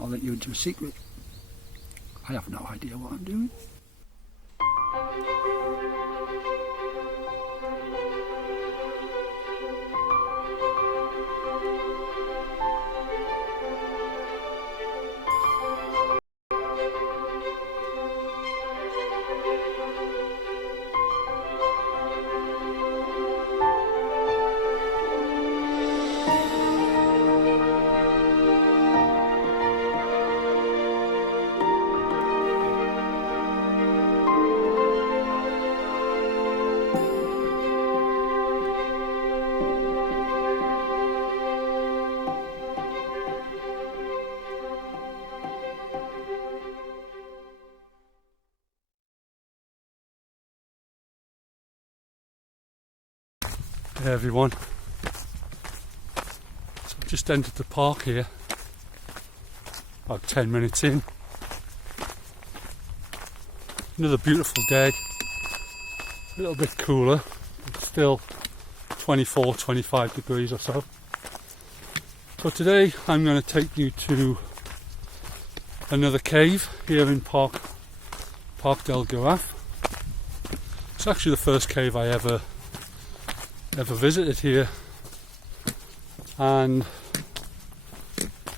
I'll let you into a secret. I have no idea what I'm doing. Hey everyone, so I've just entered the park here, about 10 minutes in. Another beautiful day, a little bit cooler, but still 24, 25 degrees or so. So today I'm going to take you to another cave here in Parc del Garraf. It's actually the first cave I ever visited here, and a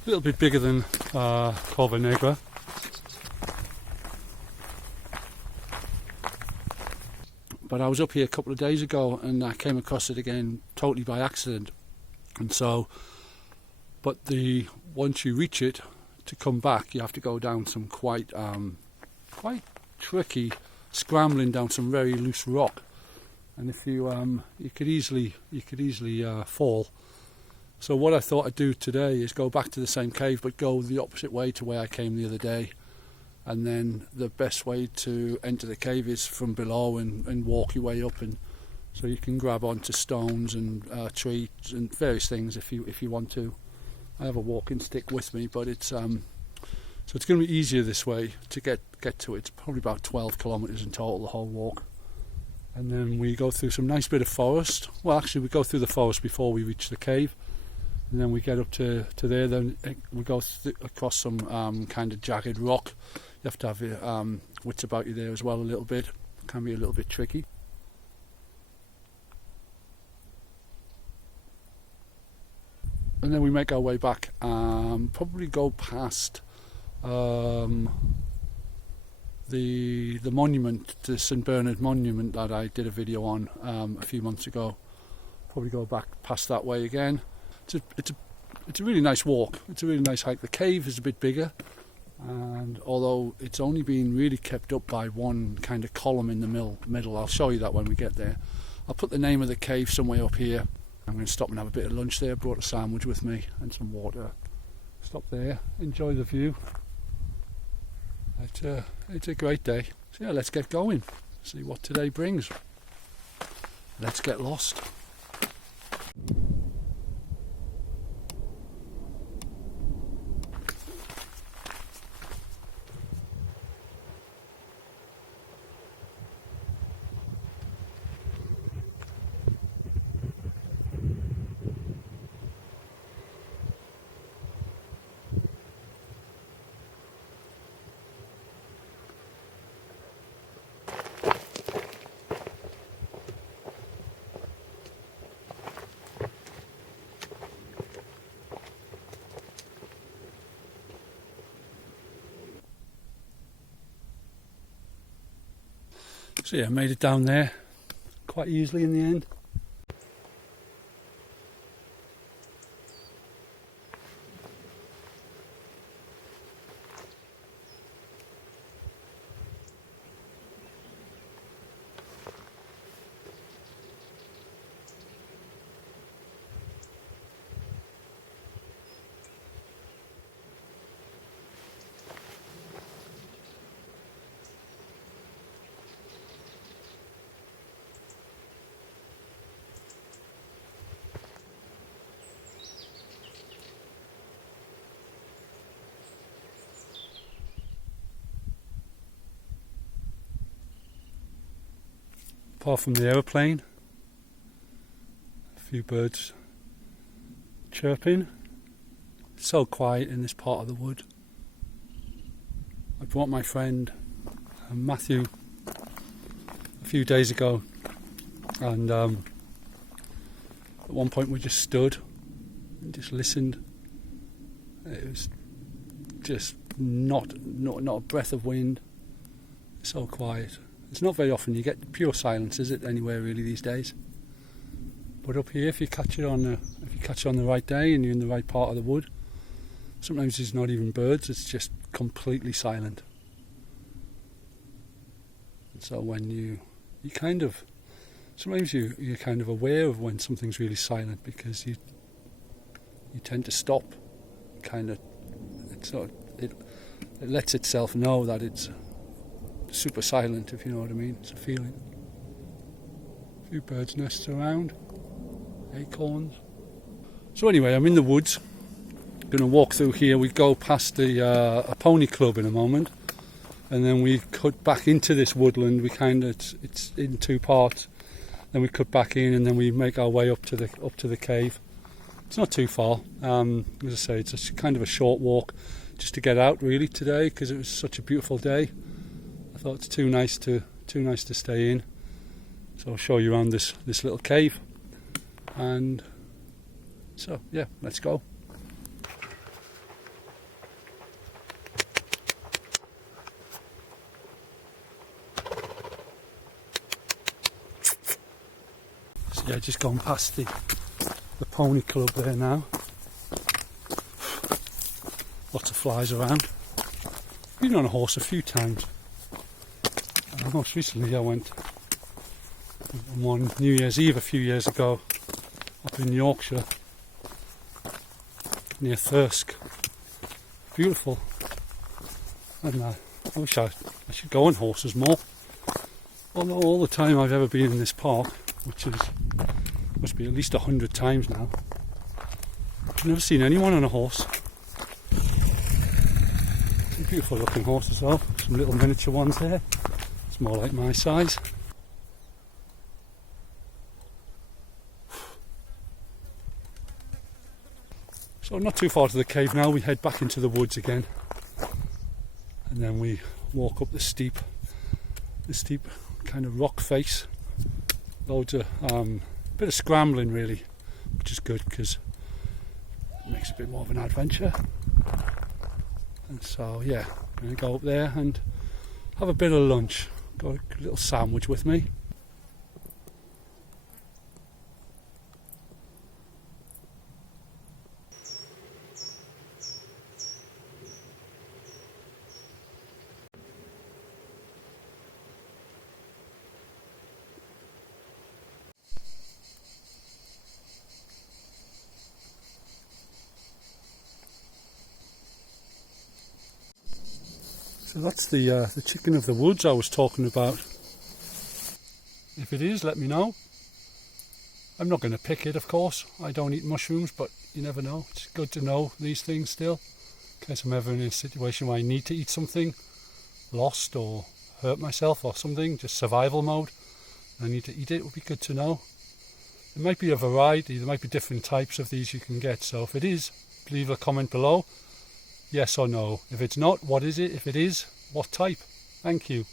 little bit bigger than Cova Negra. But I was up here a couple of days ago and I came across it again totally by accident. And so, but once you reach it, to come back you have to go down some quite tricky, scrambling down some very loose rock. And if you could easily fall. So what I thought I'd do today is go back to the same cave, but go the opposite way to where I came the other day. And then the best way to enter the cave is from below and walk your way up, and so you can grab onto stones and trees and various things if you want to. I have a walking stick with me, but it's so it's going to be easier this way to get to it. It's probably about 12 kilometres in total, the whole walk. And then we go through some nice bit of forest. Well, actually we go through the forest before we reach the cave, and then we get up to there. Then we go across some kind of jagged rock. You have to have your wits about you there as well a little bit. It can be a little bit tricky. And then we make our way back, probably go past the monument, the St Bernard monument that I did a video on a few months ago. Probably go back past that way again. It's a really nice walk. It's a really nice hike. The cave is a bit bigger, and although it's only been really kept up by one kind of column in the middle, I'll show you that when we get there. I'll put the name of the cave somewhere up here. I'm going to stop and have a bit of lunch there. Brought a sandwich with me and some water. Stop there, enjoy the view. It's a great day. So yeah, let's get going. See what today brings. Let's get lost. So yeah, I made it down there quite easily in the end. Apart from the aeroplane, a few birds chirping. It's so quiet in this part of the wood. I brought my friend Matthew a few days ago, and at one point we just stood and just listened. It was just not a breath of wind, so quiet. It's not very often you get pure silence, is it, anywhere really these days? But up here, if you catch it on the right day and you're in the right part of the wood, sometimes it's not even birds, it's just completely silent. And so when you kind of, sometimes you're kind of aware of when something's really silent, because you tend to stop, kind of, it lets itself know that it's super silent, if you know what I mean. It's a feeling. A few birds' nests around, acorns. So anyway, I'm in the woods. Going to walk through here. We go past a pony club in a moment, and then we cut back into this woodland. It's in two parts. Then we cut back in, and then we make our way up to the cave. It's not too far. As I say, it's kind of a short walk, just to get out really today, because it was such a beautiful day. I thought it's too nice to stay in. So I'll show you around this little cave. And so yeah, let's go. So yeah, just going past the pony club there now. Lots of flies around. Been on a horse a few times. Most recently I went on one New Year's Eve a few years ago up in Yorkshire near Thirsk. Beautiful. And I wish I should go on horses more. Although all the time I've ever been in this park, which must be at least 100 times now, I've never seen anyone on a horse. Some beautiful looking horses though, some little miniature ones there. It's more like my size. So not too far to the cave now, we head back into the woods again, and then we walk up the steep kind of rock face. Loads of bit of scrambling really, which is good because it makes a bit more of an adventure. And so yeah, I'm going to go up there and have a bit of lunch. Got a little sandwich with me. So that's the chicken of the woods I was talking about. If it is, let me know. I'm not going to pick it, of course. I don't eat mushrooms, but you never know. It's good to know these things still, in case I'm ever in a situation where I need to eat something, lost or hurt myself or something, just survival mode. I need to eat it. It would be good to know. There might be a variety. There might be different types of these you can get. So if it is, leave a comment below. Yes or no. If it's not, what is it? If it is, what type? Thank you.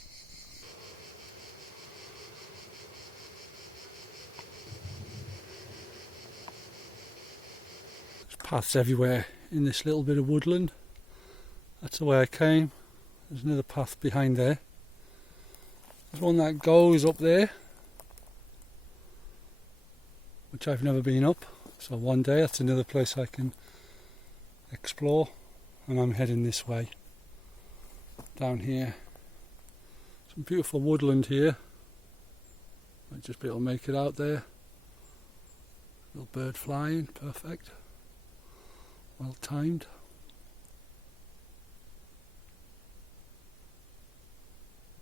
There's paths everywhere in this little bit of woodland. That's the way I came. There's another path behind there. There's one that goes up there, which I've never been up. So one day that's another place I can explore. And I'm heading this way, down here. Some beautiful woodland here. Might just be able to make it out there. Little bird flying, perfect. Well timed.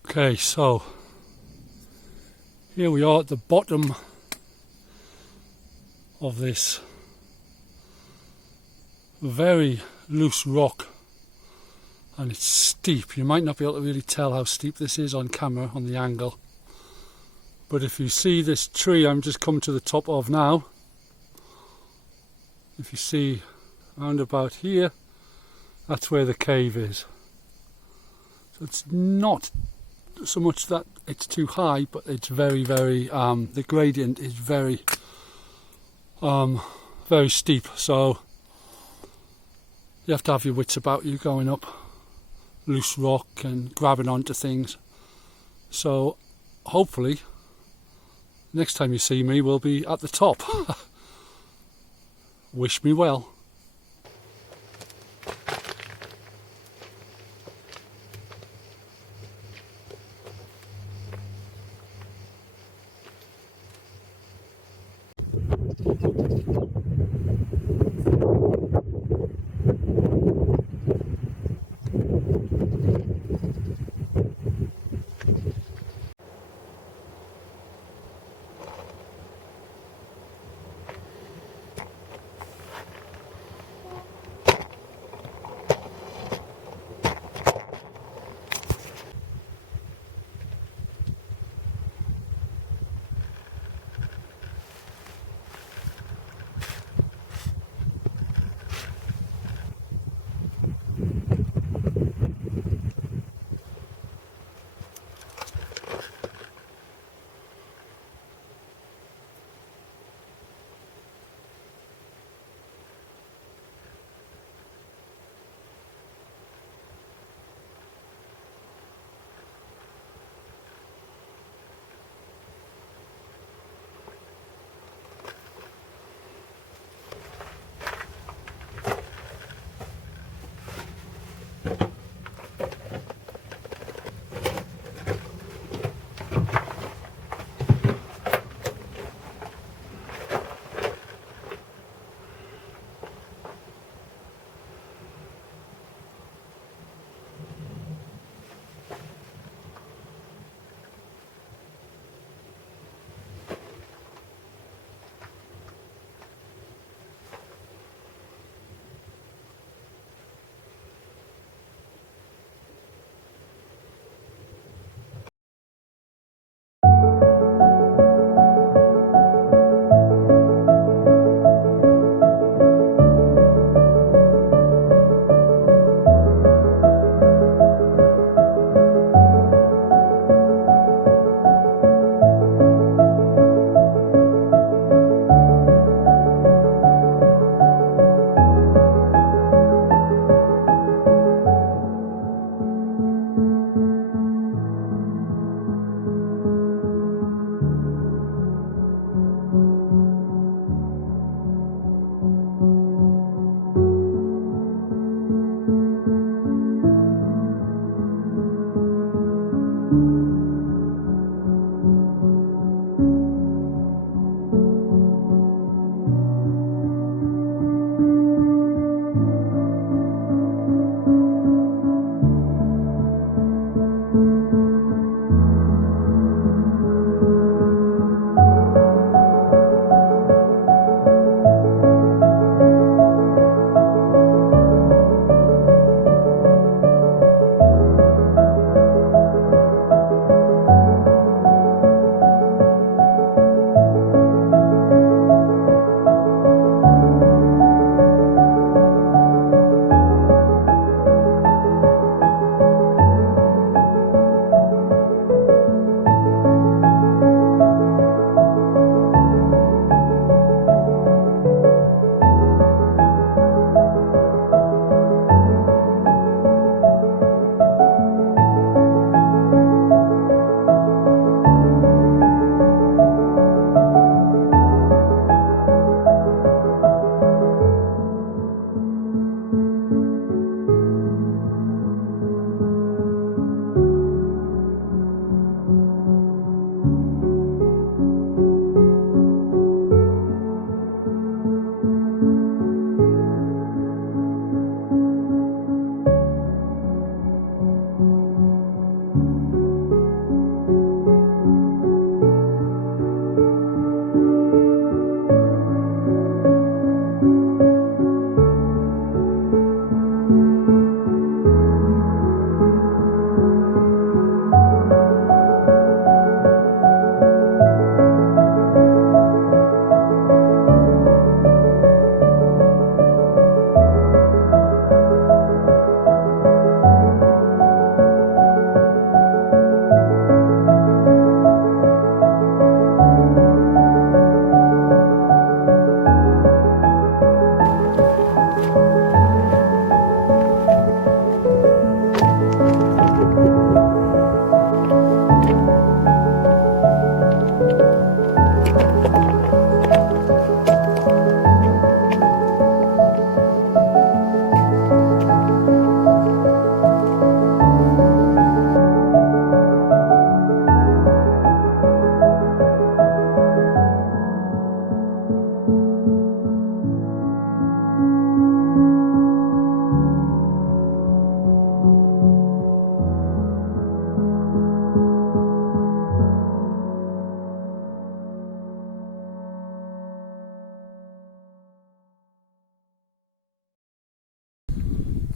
Okay, so here we are at the bottom of this very loose rock, and it's steep. You might not be able to really tell how steep this is on camera on the angle, but if you see this tree I'm just come to the top of now, if you see round about here, that's where the cave is. So it's not so much that it's too high, but it's very, very, the gradient is very, very steep. So you have to have your wits about you going up loose rock and grabbing onto things. So hopefully next time you see me we'll be at the top. Wish me well.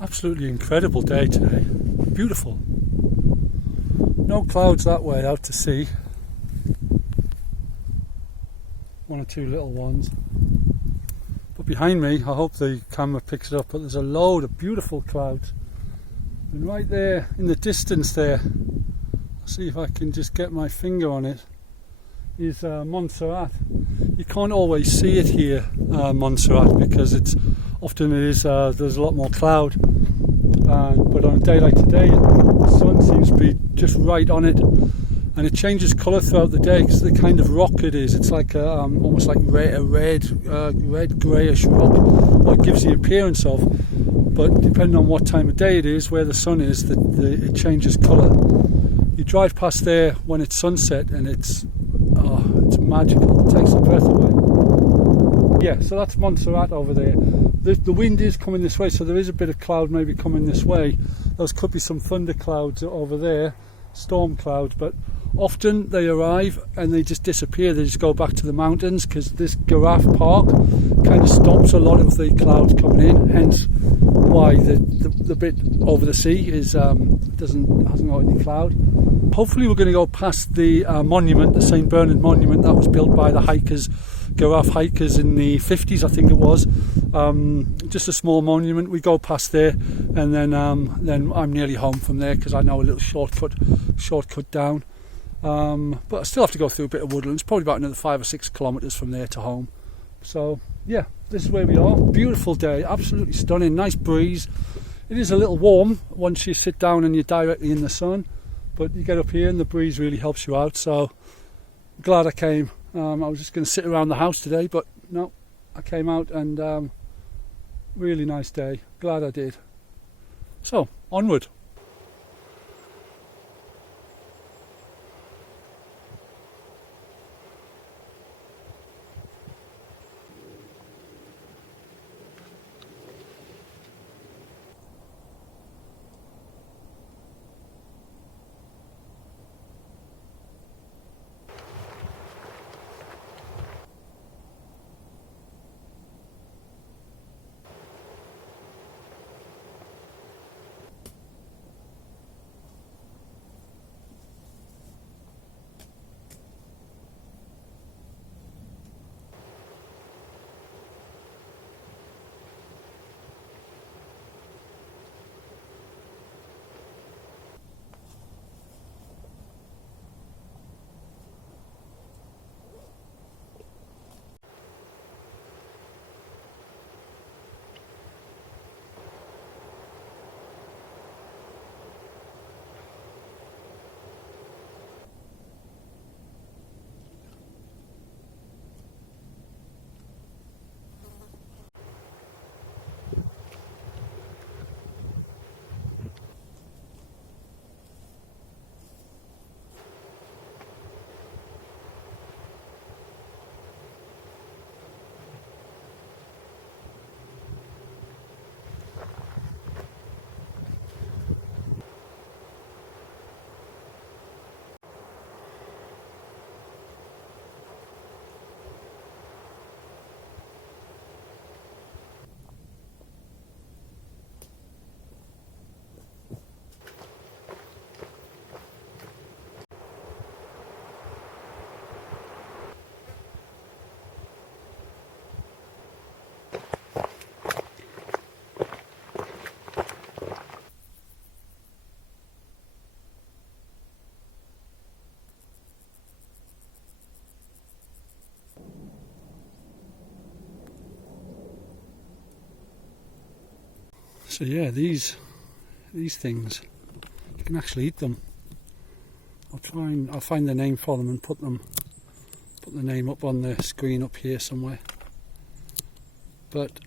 Absolutely incredible day today. Beautiful. No clouds that way out to sea. One or two little ones. But behind me, I hope the camera picks it up, but there's a load of beautiful clouds. And right there in the distance there, I'll see if I can just get my finger on it, is Montserrat. You can't always see it here, Montserrat, because there's a lot more cloud. But on a day like today, the sun seems to be just right on it, and it changes colour throughout the day because of the kind of rock it is. It's like almost like a red greyish rock, what it gives the appearance of. But depending on what time of day it is, where the sun is, it changes colour. You drive past there when it's sunset, and it's magical. It takes the breath away. Yeah, so that's Montserrat over there. The wind is coming this way, so there is a bit of cloud maybe coming this way. Those could be some thunder clouds over there, storm clouds, but often they arrive and they just disappear. They just go back to the mountains because this giraffe park kind of stops a lot of the clouds coming in, hence why the bit over the sea hasn't got any cloud. Hopefully we're going to go past the monument, the St. Bernard monument that was built by the giraffe hikers in the 50s, I think it was. Just a small monument. We go past there, and then I'm nearly home from there because I know a little shortcut down. But I still have to go through a bit of woodland. It's probably about another 5 or 6 kilometres from there to home. So yeah, this is where we are. Beautiful day, absolutely stunning, nice breeze. It is a little warm once you sit down and you're directly in the sun, but you get up here and the breeze really helps you out. So glad I came. I was just going to sit around the house today, but no, I came out, and really nice day. Glad I did. So onward. So yeah, these things, you can actually eat them. I'll find the name for them and put the name up on the screen up here somewhere. But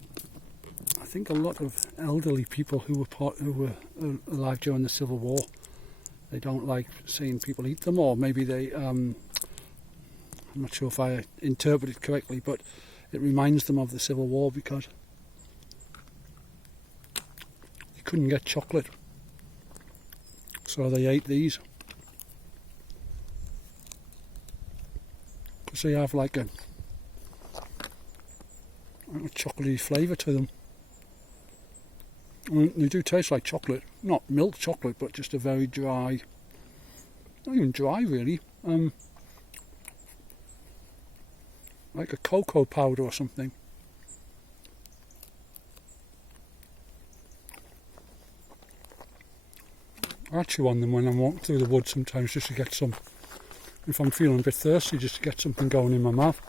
I think a lot of elderly people who were alive during the Civil War, they don't like seeing people eat them, or maybe they I'm not sure if I interpreted correctly, but it reminds them of the Civil War because you couldn't get chocolate, so they ate these because they have like a chocolatey flavour to them. I mean, they do taste like chocolate. Not milk chocolate, but just a very dry, not even dry really, like a cocoa powder or something. I chew on them when I'm walking through the woods sometimes just to get some, if I'm feeling a bit thirsty, just to get something going in my mouth.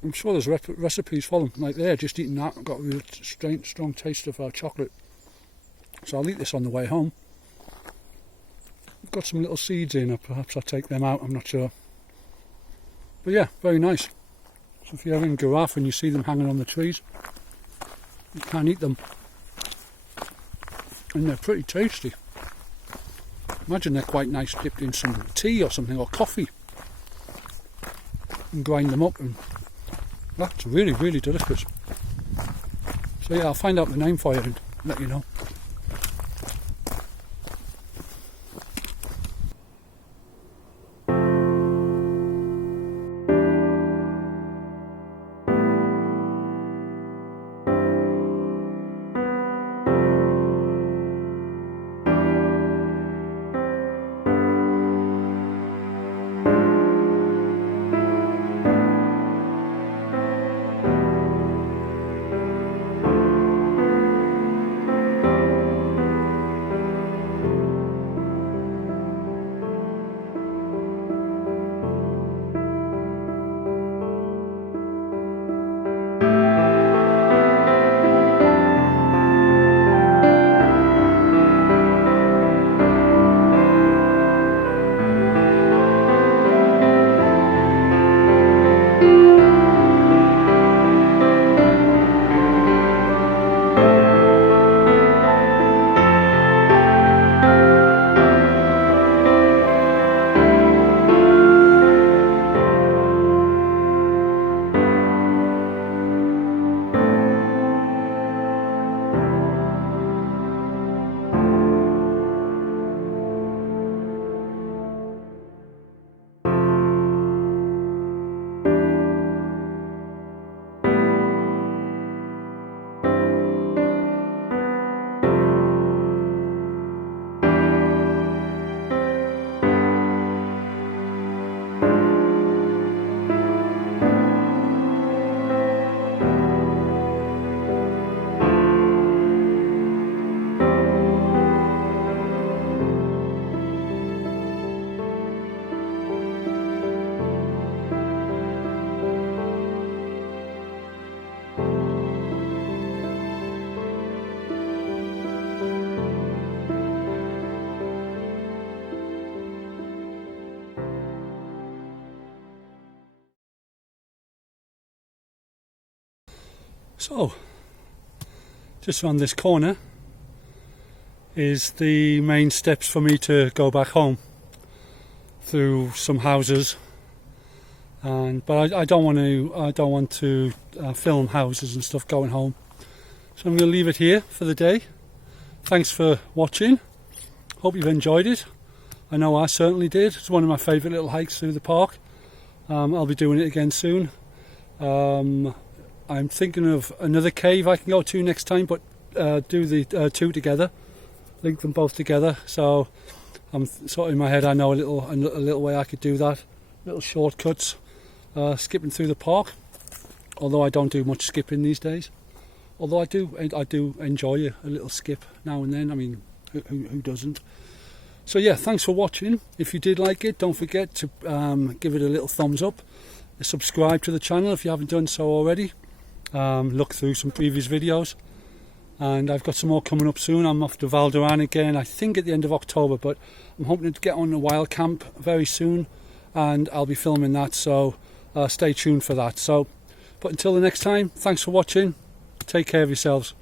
I'm sure there's recipes for them, like there, just eating that, I've got a real strong taste of chocolate. So I'll eat this on the way home. I've got some little seeds in, or perhaps I'll take them out, I'm not sure. But yeah, very nice. So if you're having giraffe and you see them hanging on the trees, you can't eat them. And they're pretty tasty. Imagine they're quite nice dipped in some tea or something, or coffee. And grind them up, and that's really, really delicious. So yeah, I'll find out the name for you and let you know. So, just around this corner is the main steps for me to go back home through some houses, but I don't want to film houses and stuff going home, so I'm going to leave it here for the day. Thanks for watching, hope you've enjoyed it. I know I certainly did. It's one of my favourite little hikes through the park. I'll be doing it again soon. I'm thinking of another cave I can go to next time, but do the two together, link them both together. So I'm sort of in my head, I know a little way I could do that, little shortcuts, skipping through the park. Although I don't do much skipping these days. Although I do enjoy a little skip now and then. I mean, who doesn't? So yeah, thanks for watching. If you did like it, don't forget to give it a little thumbs up. Subscribe to the channel if you haven't done so already. Look through some previous videos, and I've got some more coming up soon. I'm off to Val d'Aran again, I think at the end of October, but I'm hoping to get on a wild camp very soon, and I'll be filming that, so stay tuned for that. So, but until the next time, thanks for watching, take care of yourselves.